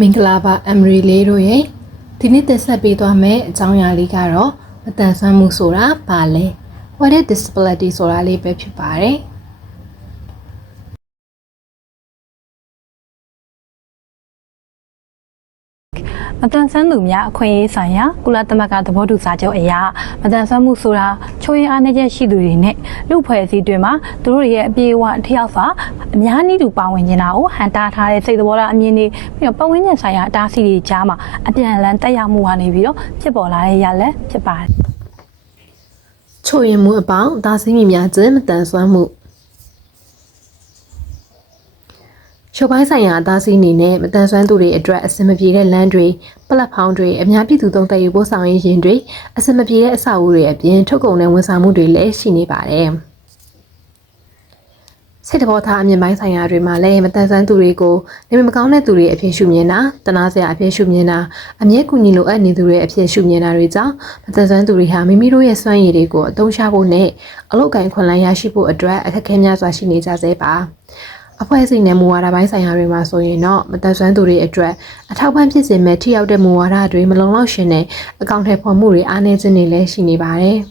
မင်္ဂလာပါအမရီလေးတို့ရဲ့ဒီနေ့တက်ဆက်ပေးသွားမယ့်အကြောင်းအရာလေးကတော့မတန်ဆွမ်းမှုဆိုတာဘာလဲ What is disability ဆိုတာလေးပဲဖြစ်ပါတယ်မတန်ဆွမ်းသူများအခွင့်အရေးဆိုင်ရာကုလသမဂ္ဂသဘောတူစာချုပ်အရမတန်ဆွမ်းမှုဆိုတာချိုးရင်းအားနည်းချက်ရှိသူတွေနဲ့လူဖွဲ့စည်းတွင်မှာသူတို့ရဲ့အပြေအဝထျောက်စွာအများနည်းတူပါဝင်နေတာကိုဟန်တာထားတဲ့စိတ်သဘောထားအမြင်တွေပြီးတော့ပတ်ဝန်းကျင်ဆိုင်ရာအတားအဆီးတွေကြားမှာအပြန်အလှန်တက်ရောက်မှုကနေပြီးတော့ဖြစ်ပေါ်လာတဲ့ရလဒ်ဖြစ်ပါတယ်ချိုးရင်မှုအပေါင်းဒါစီးမိများခြင်းမတန်ဆွမ်းမှုရှုပ်ပိုင်းဆိုင်ရာအသားစီးအနေနဲ့မတန်ဆွမ်းသူတွေအတွက်အဆင်မပြေတဲ့လမ်းတွေပလက်ဖောင်းတွေအများပြည်သူသုံးသပ်ယူပို့ဆောင်ရေးရင်တွေအဆင်မပြေတဲ့အဆောက်အဦတွေအပြင်ထုတ်ကုန်တဲ့ဝန်ဆောင်မှုတွေလည်းရှိနေပါတယ်စိတ်တဘောထားအမြင်ပိုင်းဆိုင်ရာတွေမှာလည်းမတန်ဆွမ်းသူတွေကိုနေမကောင်းတဲ့သူတွေအဖြစ်ရှုမြင်တာတနာစရာအဖြစ်ရှုမြင်တာအမြဲကူညီလိုအပ်နေသူတွေအဖြစ်ရှုမြင်တာတွေကြောင့်မတန်ဆွမ်းသူတွေဟာမိမိတို့ရဲ့စွမ်းရည်တွေကိုအသုံးချဖို့နဲ့အလုပ်ကိုင်ခွင့်လန်းရရှိဖို့အတွက်အခက်အခဲများစွာရှိနေကြဆဲပါအဖွဲ့အစည်းနဲ့မူဝါဒပိုင်းဆိုင်ရာတွေမှာဆိုရင်တော့မတန်ဆွမ်းသူတွေအတွက်အထောက်ပံ့ဖြစ်စေမဲ့ထိရောက်တဲ့မူဝါဒတွေမလုံလောက်ရှင်တဲ့အကောင့်ထဲပေါ်မှုတွေအားနည်းခြင်းတွေလည်းရှိနေပါတယ်။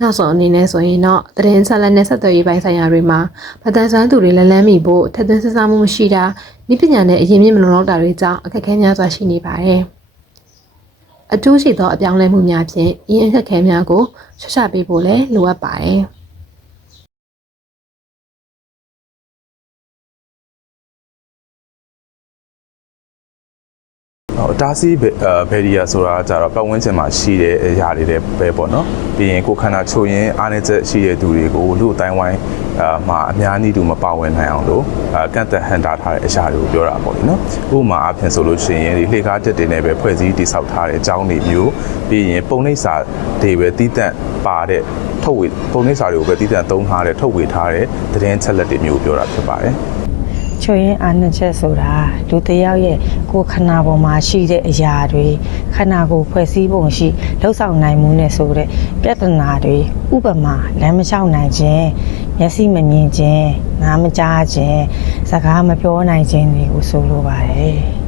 နောက်ဆုံးအနေနဲ့ဆိုရင်တော့သတင်းဆက်လက်နဲ့ဆက်သွယ်ရေးပိုင်းဆိုင်ရာတွေမှာမတန်ဆွမ်းသူတွေလက်လန်းမိဖို့ထက်သွင်းစဉ်းစားမှုမရှိတာနည်းပညာနဲ့အရင်မြင့်မလုံလောက်တာတွေကြောင့်အခက်အခဲများစွာရှိနေပါတယ်။အကျိုးရှိသောအပြောင်းလဲမှုများဖြင့်အင်းအခက်အခဲများကိုချွတ်ချပေးဖို့လည်းလိုအပ်ပါတယ်။ဒါစီဘယ်ရီယာဆိုတာကြတော့ပတ်ဝန်းကျင်မှာရှိတဲ့အရာတွေလည်းပဲပေါ့နော်ပြီးရင်ကိုခန္ဓာချို့ရင်အားနည်းချက်ရှိတဲ့သူတွေကိုလူအတိုင်းဝိုင်းမှာအများနည်းတူမပါဝင်နိုင်အောင်လို့ကန့်သက်ဟန်တာထားတဲ့အရာတွေကိုပြောတာပေါ့လေနော်ဥပမာအဖြစ်ဆိုလို့ရှိရင်ဒီလှေကားတက်တွေနဲ့ပဲဖွဲ့စည်းတည်ဆောက်ထားတဲ့အကြောင်းတွေမျိုးပြီးရင်ပုံနှိပ်စာတွေပဲတီးတန့်ပါတဲ့ထုတ်ဝေပုံနှိပ်စာတွေကိုပဲတီးတန့်သုံးထားတဲ့ထုတ်ဝေထားတဲ့သတင်းချက်လက်တွေမျိုးပြောတာဖြစ်ပါတယ်ချိုးရင်အားနည်းချက်ဆိုတာလူတစ်ယောက်ရဲ့ကိုယ်ခန္ဓာပေါ်မှာရှိတဲ့အရာတွေခန္ဓာကိုယ်ဖွဲ့စည်းပုံရှိလှုပ်ဆောင်နိုင်မှုနဲ့ဆိုတဲ့ပြဿနာတွေဥပမာလမ်းမလျှောက်နိုင်ခြင်းမျက်စိမမြင်ခြင်းနားမကြားခြင်းစကားမပြောနိုင်ခြင်းတွေကိုဆိုလိုပါတယ်